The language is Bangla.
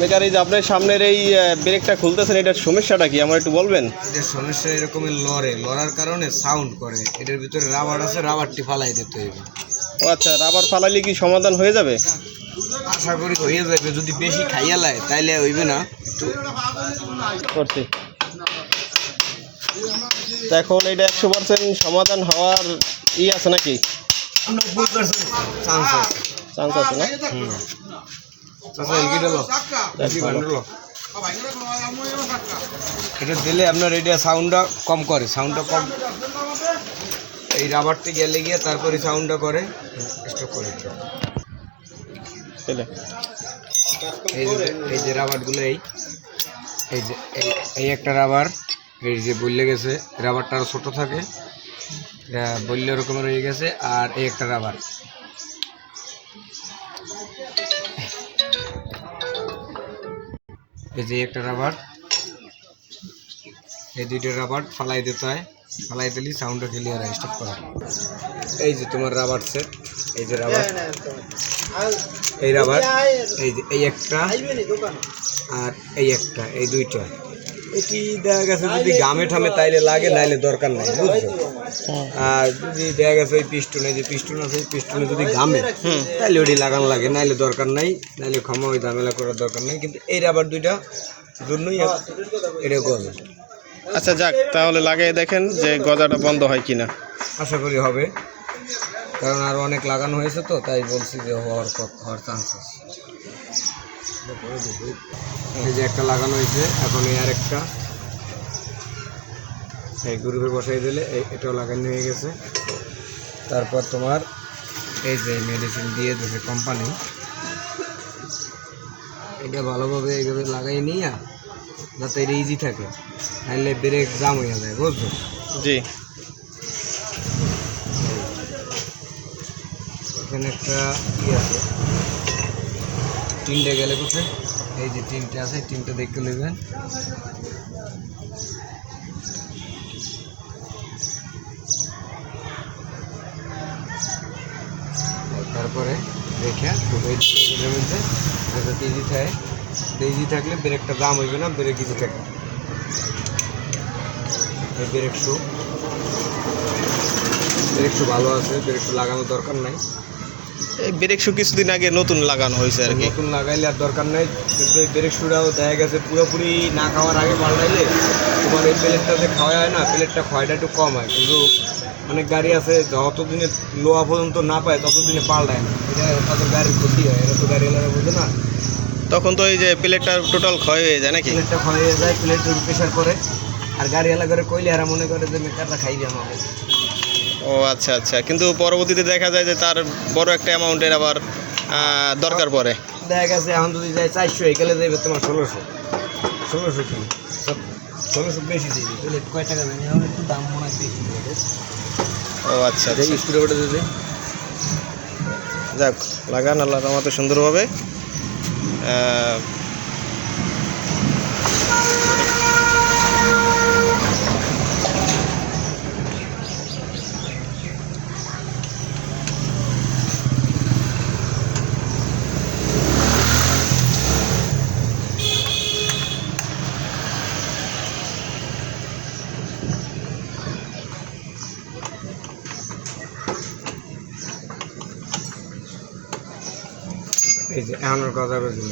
মেকার এই যে আপনার সামনের এই ব্রেকটা খুলতেছেন, এটার সমস্যাটা কি আমার একটু বলবেন? এটার সমস্যা এরকমের লড়ার কারণে সাউন্ড করে। এটার ভিতরে রাবার আছে, রাবারটি ফালাই দিতে হবে। ও আচ্ছা, রাবার ফালাইলে কি সমাধান হয়ে যাবে? আশা করি হয়ে যাবে, যদি বেশি খাইয়া লায় তাইলে হইবে না। একটু করছি। তো এখন এটা 100% সমাধান হওয়ার আছে নাকি? 90% চান্স আছে। চান্স আছে না? এটা দিলে আপনার এটা সাউন্ডটা কম করে, সাউন্ডটা কম, এই রাবারটি গেলে গিয়ে তারপরে সাউন্ডটা করে স্টপ করে দিতে। এই যে রাবারগুলো এই যে এই একটা রাবার, এই যে বললে গেছে রাবারটা আরও ছোটো থাকে, বললে ওরকমের হয়ে গেছে। আর এই একটা রাবার, এই যে একটা রাবার, এই দুইটা রাবার ফালাই দিতে হয়। ফালাই দিলে সাউন্ডটা ক্লিয়ার হয়, স্টপ করা। এই যে তোমার রাবার সেট, এই যে রাবার, এই রাবার, এই যে এই একটা আর এই একটা, এই দুইটা। এটি দেখা গেছে যদি গামে ঠামে তাইলে লাগে, নাইলে দরকার নাই, বুঝছো? আর যদি দেখা গেছে ওই পিস্টন, এই যে পিস্টন আছে, এই পিস্টনে যদি গামে তাইলে ওটি লাগানো লাগে, নাইলে দরকার নাই, নাইলে ক্ষমা ওই ঝামেলা করার দরকার নেই। কিন্তু এই রাবার দুইটা জন্যই এটা গজে। আচ্ছা যাক, তাহলে লাগিয়ে দেখেন যে গজাটা বন্ধ হয় কিনা। আশা করি হবে, কারণ আরও অনেক লাগানো হয়েছে তো, তাই বলছি যে হওয়ার চান্স আছে। এই যে একটা লাগানো হয়েছে, এখন এই আরেকটা এই গ্রুপে বসাই দিলে এটাও লাগানো হয়ে গেছে। তারপর তোমার এই যে মেডিসিন দিয়ে দিয়েছে কোম্পানি, এটা ভালোভাবে এইভাবে লাগাই নিয়ে যাতে এটা ইজি থাকে, নাহলে ব্রেক জাম হয়ে যায়, বুঝছো? জি। এখানে একটা ই আছে, টিনটা গেলে কোথায়, এই যে টিনটা আছে, টিনটা দেখতে নেবেন। তারপরে দেখে মধ্যে ইজি থাকে, ইজি থাকলে ব্রেকটা জাম হইবে না, ব্রেক ইজি থাকে। এই ব্রেক শু ভালো আছে, ব্রেক শু লাগানোর দরকার নাই। এই ব্রেক শু কিছুদিন আগে নতুন লাগানো হয়েছে আর কি, নতুন লাগাইলে আর দরকার নাই। কিন্তু এই ব্রেক শুটাও দেখা গেছে পুরোপুরি না খাওয়ার আগে পাল্টাইলে তোমার এই প্লেটটা যে খাওয়া হয় না, প্লেটটা খাওয়াটা একটু কম হয়। কিন্তু অনেক গাড়ি আছে যতদিনে লোহা পর্যন্ত না পায় ততদিনে পাল্টায় না, এটা তাদের গাড়ির ক্ষতি হয়। এটা তো গাড়ি এলাকা বোঝে না, তখন তো এই যে প্লেটটা টোটাল ক্ষয় হয়ে যায় নাকি? প্লেটটা ক্ষয় হয়ে যায়, প্লেট প্রেশার করে। আর গাড়ি এলাকার কইলে এরা মনে করে যে মেকারটা খাইবে আমাকে। ও আচ্ছা আচ্ছা, কিন্তু পরবর্তীতে দেখা যায় যে তার বড় একটা অ্যামাউন্টের আবার দরকার পড়ে। দেখা গেছে এখন যদি যায় 400, এখানে যাইবে তোমার 1600 কি 1600 বেশি দিবি। প্লেট কয় টাকা জানি, এখন একটু দাম মনে হয় বেশি দিবে। ও আচ্ছা আচ্ছা, স্ক্রুটা দিতে যাক লাগান আল্লাহর রহমতে সুন্দরভাবে। এই যে এমন কথা বলছি।